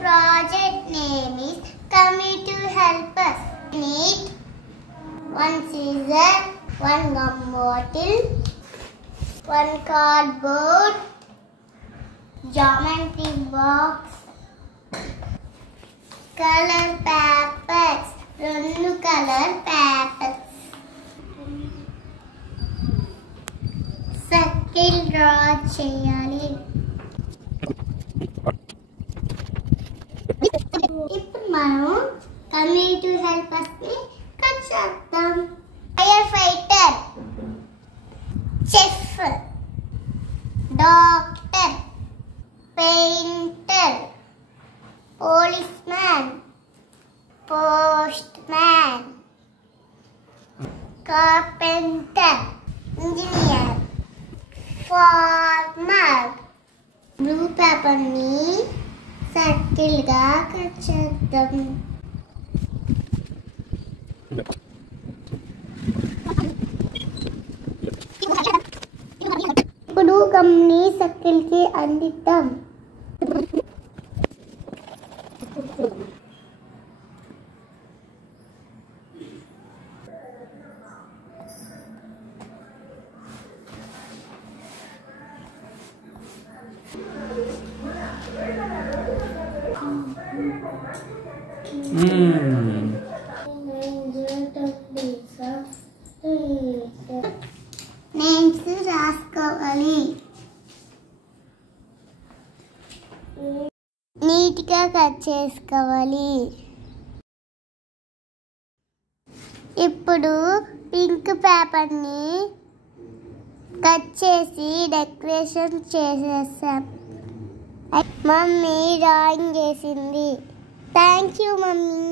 project name is Come to Help Us. We need one scissor, one gum bottle, one cardboard, geometry box, color papers, రెండు color papers, circle draw చేయాలి. ఇప్పుడు మనం Come to Help Us ని cut చేద్దాం. Fire fighter, chef, doctor, painter, policeman, postman, carpenter, engineer, farmer. Blue paper ని circle గా cut చేద్దాం. ఇప్పుడు గమ్ని సర్కిల్ కి అందిద్దాం. నేమ్స్ రాసుకోవాలి. నీట్గా కట్ చేసుకోవాలి. ఇప్పుడు పింక్ పేపర్ని కట్ చేసి డెకరేషన్ చేసేసాం. మమ్మీ డ్రాయింగ్ చేసింది. Thank you mummy.